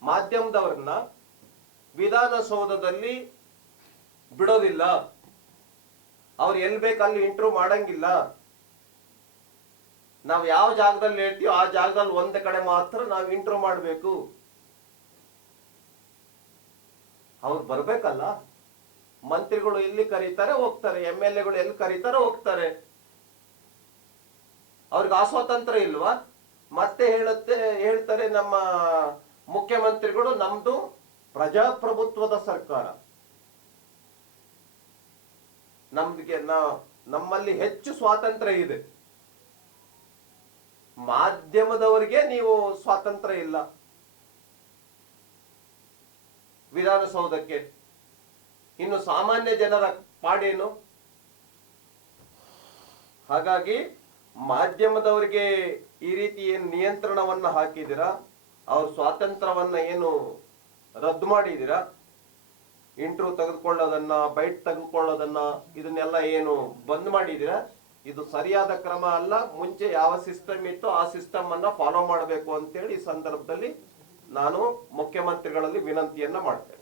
ಮಾಧ್ಯಮದವರನ್ನ ವಿಧಾನಸೌಧದಲ್ಲಿ ಬಿಡೋದಿಲ್ಲ. ಅವ್ರು ಎಲ್ಲಿ ಬೇಕು ಅಲ್ಲಿ ಇಂಟರ್ವ್ಯೂ ಮಾಡಂಗಿಲ್ಲ. ನಾವು ಯಾವ ಜಾಗದಲ್ಲಿ ಹೇಳ್ತೀವೋ ಆ ಜಾಗದಲ್ಲಿ ಒಂದೇ ಕಡೆ ಮಾತ್ರ ನಾವು ಇಂಟರ್ವ್ಯೂ ಮಾಡಬೇಕು. ಅವ್ರು ಬರ್ಬೇಕಲ್ಲ. ಮಂತ್ರಿಗಳು ಎಲ್ಲಿ ಕರೀತಾರೆ ಹೋಗ್ತಾರೆ, MLA ಗಳು ಎಲ್ಲಿ ಕರೀತಾರೆ ಹೋಗ್ತಾರೆ. ಅವ್ರಿಗೆ ಆ ಸ್ವಾತಂತ್ರ್ಯ ಇಲ್ವಾ? ಮತ್ತೆ ಹೇಳ್ತಾರೆ ನಮ್ಮ ಮುಖ್ಯಮಂತ್ರಿಗಳು, ನಮ್ದು ಪ್ರಜಾಪ್ರಭುತ್ವದ ಸರ್ಕಾರ, ನಮ್ಮಲ್ಲಿ ಹೆಚ್ಚು ಸ್ವಾತಂತ್ರ್ಯ ಇದೆ. ಮಾಧ್ಯಮದವರಿಗೆ ನೀವು ಸ್ವಾತಂತ್ರ್ಯ ಇಲ್ಲ ವಿಧಾನಸೌಧಕ್ಕೆ. ಇನ್ನು ಸಾಮಾನ್ಯ ಜನರ ಪಾಡೇನು? ಹಾಗಾಗಿ ಮಾಧ್ಯಮದವರಿಗೆ ಈ ರೀತಿ ಏನು ನಿಯಂತ್ರಣವನ್ನ ಹಾಕಿದಿರಾ, ಅವ್ರ ಸ್ವಾತಂತ್ರ್ಯವನ್ನ ಏನು ರದ್ದು ಮಾಡಿದಿರಾ, ಇಂಟರ್ವ್ಯೂ ತೆಗೆದುಕೊಳ್ಳೋದನ್ನ, ಬೈಟ್ ತೆಗೆದುಕೊಳ್ಳೋದನ್ನ, ಇದನ್ನೆಲ್ಲ ಏನು ಬಂದ್ ಮಾಡಿದಿರಾ, ಇದು ಸರಿಯಾದ ಕ್ರಮ ಅಲ್ಲ. ಮುಂಚೆ ಯಾವ ಸಿಸ್ಟಮ್ ಇತ್ತು ಆ ಸಿಸ್ಟಮ್ ಅನ್ನ ಫಾಲೋ ಮಾಡಬೇಕು ಅಂತೇಳಿ ಈ ಸಂದರ್ಭದಲ್ಲಿ ನಾನು ಮುಖ್ಯಮಂತ್ರಿಗಳಲ್ಲಿ ವಿನಂತಿಯನ್ನ ಮಾಡ್ತೇನೆ.